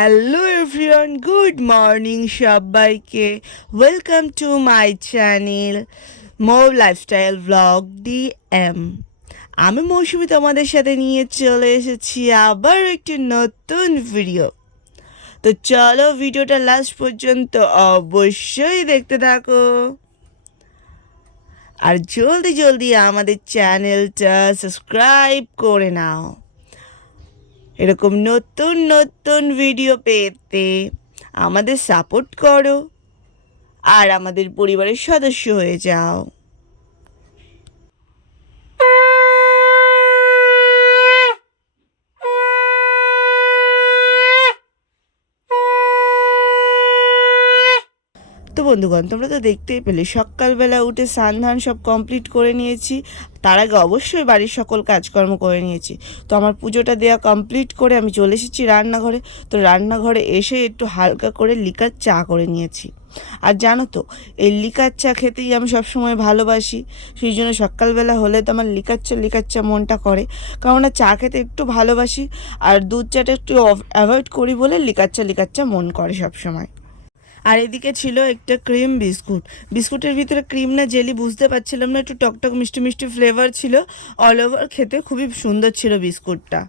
Hello everyone, good morning সবাইকে। Welcome to my channel more lifestyle blog DM. আমি মৌসুমি তোমাদের সাথে নিয়ে চলে এসেছি আবার একটি নতুন ভিডিও। তো চলো ভিডিওটা লাস্ট পর্যন্ত অবশ্যই দেখতে থাকো, আর জলদি জলদি আমাদের চ্যানেলটা সাবস্ক্রাইব করে নাও এরকম নতুন নতুন ভিডিও পেতে। আমাদের সাপোর্ট করো আর আমাদের পরিবারের সদস্য হয়ে যাও। তো বন্ধুগণ, তোমরা তো দেখতেই পেলে সকালবেলা উঠে স্নান ধান সব কমপ্লিট করে নিয়েছি। তার আগে অবশ্যই বাড়ির সকল কাজকর্ম করে নিয়েছি। তো আমার পুজোটা দেওয়া কমপ্লিট করে আমি চলে এসেছি রান্নাঘরে। তো রান্নাঘরে এসে একটু হালকা করে লিকার চা করে নিয়েছি। আর জানো তো, এই লিকার চা খেতেই আমি সবসময় ভালোবাসি। সেই জন্য সকালবেলা হলে তো আমার লিকার চা মনটা করে, কারণ চা খেতে একটু ভালোবাসি। আর দুধ চাটা একটু অ্যাভয়েড করি বলে লিকার চা মন করে সবসময়। আর এদিকে ছিল একটা ক্রিম বিস্কুট। বিস্কুটের ভিতরে ক্রিম না জেলি বুঝতে পারছিলাম না, একটু টকটক মিষ্টি মিষ্টি ফ্লেভার ছিল। অল ওভার খেতে খুবই সুন্দর ছিল বিস্কুটটা।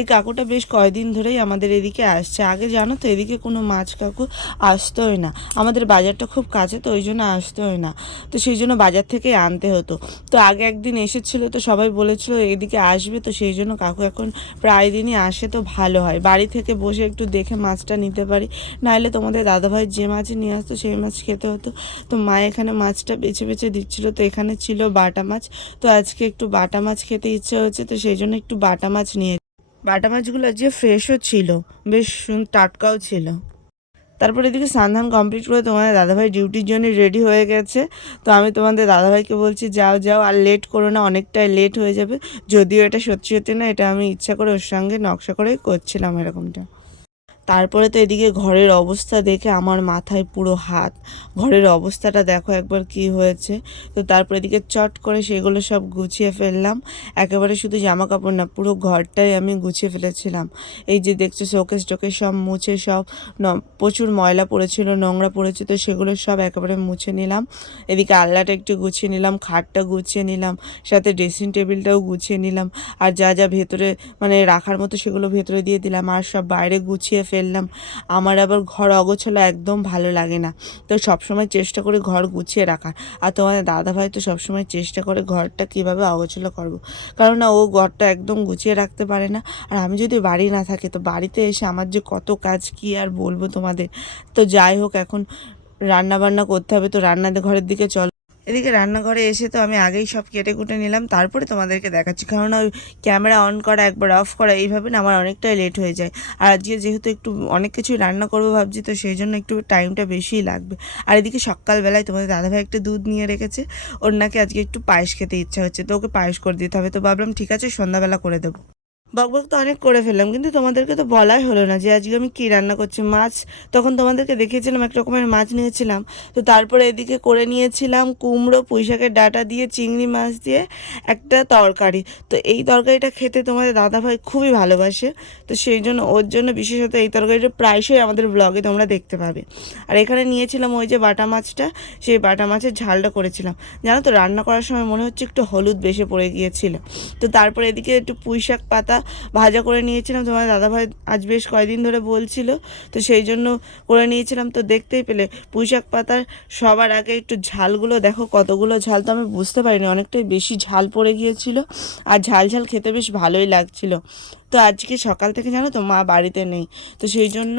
এই কাকুটা বেশ কয়েকদিন ধরেই আমাদের এদিকে আসছে। আগে জানো তো, এদিকে কোনো মাছ কাকু আসতোই না। আমাদের বাজারটা খুব কাছে, তো ওই জন্য আসতোই না। তো সেই জন্য বাজার থেকে আনতে হতো। তো আগে একদিন এসেছিলো, তো সবাই বলেছিল এইদিকে আসবে, তো সেই জন্য কাকু এখন প্রায় দিনই আসে। তো ভালো হয়, বাড়ি থেকে বসে একটু দেখে মাছটা নিতে পারি। নাহলে তোমাদের দাদাভাই যে মাছ নিয়ে আসতো সেই মাছ খেতে হতো। তো মা এখানে মাছটা বেছে বেছে দিচ্ছিলো। তো এখানে ছিল বাটা মাছ। তো আজকে একটু বাটা মাছ খেতে ইচ্ছে হচ্ছে, তো সেই জন্য একটু বাটা মাছ নিয়ে। বাটা মাছগুলো যে ফ্রেশও ছিল, বেশ টাটকাও ছিল। তারপর এদিকে স্নান কমপ্লিট করে তোমাদের দাদাভাই ডিউটির জন্য রেডি হয়ে গেছে। তো আমি তোমাদের দাদাভাইকে বলছি যাও যাও, আর লেট করো না, অনেকটাই লেট হয়ে যাবে। যদিও এটা সত্যি সত্যি না, এটা আমি ইচ্ছা করে ওর সঙ্গে নকশা করেই করছিলাম এরকমটা। তারপরে তো এদিকে ঘরের অবস্থা দেখে আমার মাথায় পুরো হাত। ঘরের অবস্থাটা দেখো একবার কি হয়েছে। তো তারপরে এদিকে চট করে সেগুলো সব গুছিয়ে ফেললাম। একেবারে শুধু জামা কাপড় না, পুরো ঘরটাই আমি গুছিয়ে ফেলেছিলাম। এই যে দেখছো শোকেস টোকেস সব মুছে, সব প্রচুর ময়লা পড়েছিল, নোংরা পড়েছে, তো সেগুলো সব একেবারে মুছে নিলাম। এদিকে আলনাটা একটু গুছিয়ে নিলাম, খাটটা গুছিয়ে নিলাম, সাথে ড্রেসিং টেবিলটাও গুছিয়ে নিলাম। আর যা যা ভেতরে মানে রাখার মতো সেগুলো ভেতরে দিয়ে দিলাম, আর সব বাইরে গুছিয়ে ফেললাম। আমার আবার ঘর অগোছালো একদম ভালো লাগে না, তো সবসময় চেষ্টা করি ঘর গুছিয়ে রাখার। আর তোমাদের দাদাভাই তো সবসময় চেষ্টা করে ঘরটা কীভাবে অগোছালো করবো, কারণ ও ঘরটা একদম গুছিয়ে রাখতে পারে না। আর আমি যদি বাড়ি না থাকি, তো বাড়িতে এসে আমার যে কত কাজ কী আর বলবো তোমাদের। তো যাই হোক, এখন রান্না বান্না করতে হবে, তো ঘরের দিকে চল। এদিকে রান্নাঘরে এসে তো আমি আগেই সব কেটে কুটে নিলাম, তারপরে তোমাদেরকে দেখাচ্ছি, কারণ ওই ক্যামেরা অন করা একবার অফ করা এইভাবে না আমার অনেকটাই লেট হয়ে যায়। আর আজকে যেহেতু একটু অনেক কিছুই রান্না করবো ভাবছি, তো সেই জন্য একটু টাইমটা বেশিই লাগবে। আর এদিকে সকালবেলায় তোমাদের দাদাভাই একটা দুধ নিয়ে রেখেছে, ওর নাকি আজকে একটু পায়েস খেতে ইচ্ছা হচ্ছে, তো ওকে পায়েস করে দিতে হবে। তো ভাবলাম ঠিক আছে, সন্ধ্যাবেলা করে দেবো। বকবক তো অনেক করে ফেললাম, কিন্তু তোমাদেরকে তো বলাই হলো না যে আজকে আমি কী রান্না করছি। মাছ তখন তোমাদেরকে দেখিয়েছিলাম, এক রকমের মাছ নিয়েছিলাম। তো তারপরে এদিকে করে নিয়েছিলাম কুমড়ো পুঁইশাকের ডাঁটা দিয়ে, চিংড়ি মাছ দিয়ে একটা তরকারি। তো এই তরকারিটা খেতে তোমাদের দাদাভাই খুবই ভালোবাসে, তো সেই জন্য ওর জন্য বিশেষত এই তরকারিটা প্রায়শই আমাদের ব্লগে তোমরা দেখতে পাবে। আর এখানে নিয়েছিলাম ওই যে বাটা মাছটা, সেই বাটা মাছের ঝালটা করেছিলাম। জানো তো, রান্না করার সময় মনে হচ্ছে একটু হলুদ বেশি পড়ে গিয়েছিল। তো তারপরে এদিকে একটু পুঁইশাক পাতা ভাজা করে নিয়েছিলাম, তোমার দাদাভাই আজ বেশ কয়েকদিন ধরে বলছিল, তো সেই জন্য করে নিয়েছিলাম। তো দেখতেই পেলে পুঁইশাক পাতার সবার আগে একটু ঝালগুলো দেখো, কতগুলো ঝাল, তো আমি বুঝতে পারিনি, অনেকটাই বেশি ঝাল পড়ে গিয়েছিল। আর ঝাল ঝাল খেতে বেশ ভালোই লাগছিল। তো আজকে সকাল থেকে জানো তো মা বাড়িতে নেই, তো সেই জন্য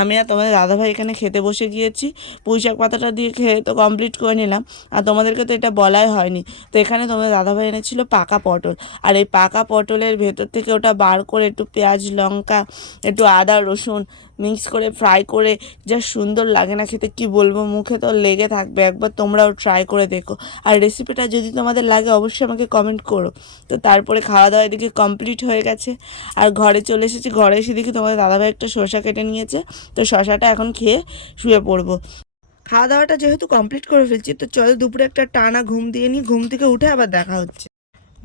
আমি আর তোমাদের দাদাভাই এখানে খেতে বসে গিয়েছি। পুঁইশাক পাতাটা দিয়ে খেয়ে তো কমপ্লিট করে নিলাম। আর তোমাদেরকে তো এটা বলাই হয়নি, তো এখানে তোমাদের দাদাভাই এনেছিল পাকা পটল। আর এই পাকা পটলের ভেতর থেকে ওটা বার করে একটু পেঁয়াজ লঙ্কা একটু আদা রসুন মিক্স করে ফ্রাই করে যা সুন্দর লাগে না খেতে, কি বলবো, মুখে তো লেগে থাকবে। একবার তোমরাও ট্রাই করে দেখো, আর রেসিপিটা যদি তোমাদের লাগে অবশ্যই আমাকে কমেন্ট করো। তো তারপরে খাওয়া দাওয়া এদিকে কমপ্লিট হয়ে গেছে, আর ঘরে চলে এসেছি। ঘরে এসে দেখি তোমাদের দাদাভাই একটা শসা কেটে নিয়েছে, তো শসাটা এখন খেয়ে শুয়ে পড়বো। খাওয়া দাওয়াটা যেহেতু কমপ্লিট করে ফেলছি, তো চলো দুপুরে একটা টানা ঘুম দিয়ে নিই, ঘুম থেকে উঠে আবার দেখা হচ্ছে।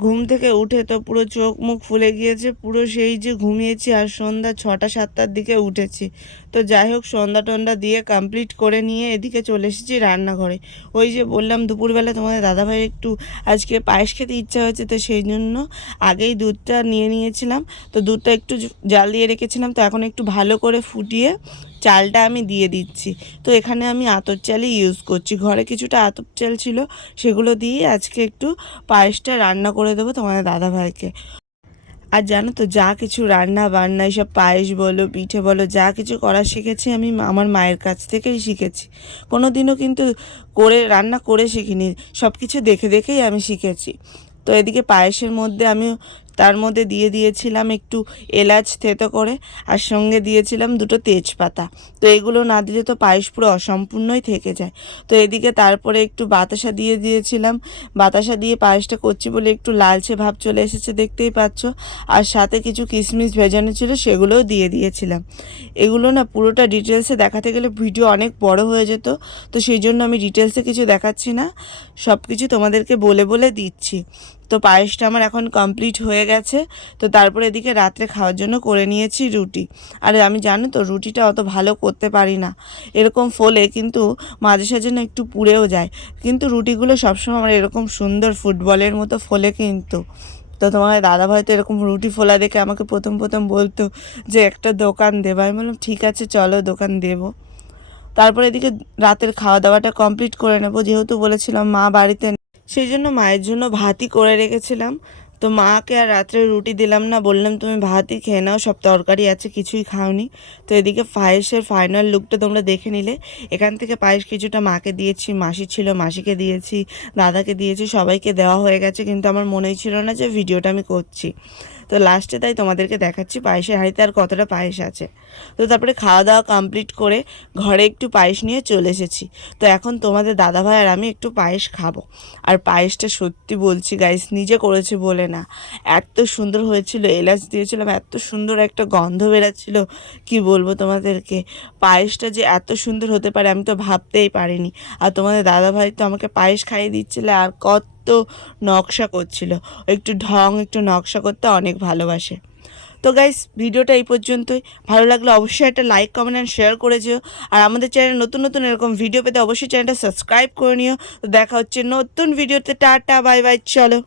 ঘুম থেকে উঠে তো পুরো চোখ মুখ ফুলে গিয়েছে, পুরো সেই যে ঘুমিয়েছি আর সন্ধ্যা 6টা 7টার দিকে উঠেছি। তো যাই হোক সন্ধ্যা টন্ধ্যা দিয়ে কমপ্লিট করে নিয়ে এদিকে চলে এসেছি রান্নাঘরে। ওই যে বললাম দুপুরবেলা তোমাদের দাদাভাই একটু আজকে পায়েস খেতে ইচ্ছা হয়েছে, তো সেই জন্য আগেই দুধটা নিয়ে নিয়েছিলাম। তো দুধটা একটু জাল দিয়ে রেখেছিলাম, তো এখন একটু ভালো করে ফুটিয়ে চালটা আমি দিয়ে দিচ্ছি। তো এখানে আমি আতপ চালই ইউজ করছি, ঘরে কিছুটা আতপ চাল ছিল, সেগুলো দিয়ে আজকে একটু পায়েসটা রান্না করে দেবো তোমাদের দাদাভাইকে। আর জানো তো যা কিছু রান্না বান্না এইসব পায়েস বলো পিঠে বলো যা কিছু করা শিখেছি আমি আমার মায়ের কাছ থেকেই শিখেছি। কোনো দিনও কিন্তু রান্না করে শিখিনি, সব কিছু দেখে দেখেই আমি শিখেছি। তো এদিকে পায়েসের মধ্যে আমি তার মধ্যে দিয়ে দিয়েছিলাম একটু এলাচ থেতো করে, আর সঙ্গে দিয়েছিলাম দুটো তেজপাতা। তো এগুলো না দিলে তো পায়েস পুরো অসম্পূর্ণই থেকে যায়। তো এদিকে তারপরে একটু বাতাসা দিয়ে দিয়েছিলাম, বাতাসা দিয়ে পায়েসটা করছি বলে একটু লালচে ভাব চলে এসেছে দেখতেই পাচ্ছ। আর সাথে কিছু কিশমিশ ভেজানো ছিল সেগুলোও দিয়ে দিয়েছিলাম। এগুলো না পুরোটা ডিটেলসে দেখাতে গেলে ভিডিও অনেক বড় হয়ে যেত, তো সেই জন্য আমি ডিটেলসে কিছু দেখাচ্ছি না, সব কিছু তোমাদেরকে বলে বলে দিচ্ছি। তো পায়েসটা আমার এখন কমপ্লিট হয়ে গেছে। তো তারপরে এদিকে রাত্রে খাওয়ার জন্য করে নিয়েছি রুটি। আর আমি জানো তো রুটিটা অত ভালো করতে পারি না, এরকম ফোলে কিন্তু মাঝে সাঝে না একটু পুড়েও যায়, কিন্তু রুটিগুলো সবসময় আমার এরকম সুন্দর ফুটবলের মতো ফোলে কিন্তু। তো তোমার দাদাভাই তো এরকম রুটি ফোলা দেখে আমাকে প্রথম প্রথম বলতো যে একটা দোকান দেবো। আমি বললাম ঠিক আছে চলো দোকান দেবো। তারপরে এদিকে রাতের খাওয়া দাওয়াটা কমপ্লিট করে নেবো, যেহেতু বলেছিলাম মা বাড়িতে নেই, সেই জন্য মায়ের জন্য ভাতই করে রেখেছিলাম। তো মাকে আর রাত্রে রুটি দিলাম না, বললাম তুমি ভাতই খেয়ে নাও, সব তরকারি আছে কিছুই খাওনি। তো এদিকে পায়েসের ফাইনাল লুকটা তোমরা দেখে নিলে। এখান থেকে পায়েস কিছুটা মাকে দিয়েছি, মাসি ছিল মাসিকে দিয়েছি, দাদাকে দিয়েছি, সবাইকে দেওয়া হয়ে গেছে, কিন্তু আমার মনেই ছিল না যে ভিডিওটা আমি করছি। তো লাস্টে তাই তোমাদেরকে দেখাচ্ছি পায়েসের হাঁড়িতে আর কতটা পায়েস আছে। তো তারপরে খাওয়া দাওয়া কমপ্লিট করে ঘরে একটু পায়েস নিয়ে চলে এসেছি। তো এখন তোমাদের দাদাভাই আর আমি একটু পায়েস খাবো। আর পায়েসটা সত্যি বলছি গাইস, নিজে করেছে বলে না, এত সুন্দর হয়েছিল, এলাচ দিয়েছিলাম, এত সুন্দর একটা গন্ধ বেরাচ্ছিল, কি বলবো তোমাদেরকে। পায়েসটা যে এত সুন্দর হতে পারে আমি তো ভাবতেই পারিনি। আর তোমাদের দাদাভাই তো আমাকে পায়েস খাইয়ে দিচ্ছিল আর কত নকশা করছিল, একটু নকশা করতে অনেক ভালোবাসে। তো গাইস ভিডিওটা এই পর্যন্তই, ভালো লাগলে অবশ্যই একটা লাইক কমেন্ট অ্যান্ড শেয়ার করে যেও। আর আমাদের চ্যানেলে নতুন নতুন এরকম ভিডিও পেতে অবশ্যই চ্যানেলটা সাবস্ক্রাইব করে নিও। তো দেখা হচ্ছে নতুন ভিডিওতে, টাটা বাই বাই, চলো।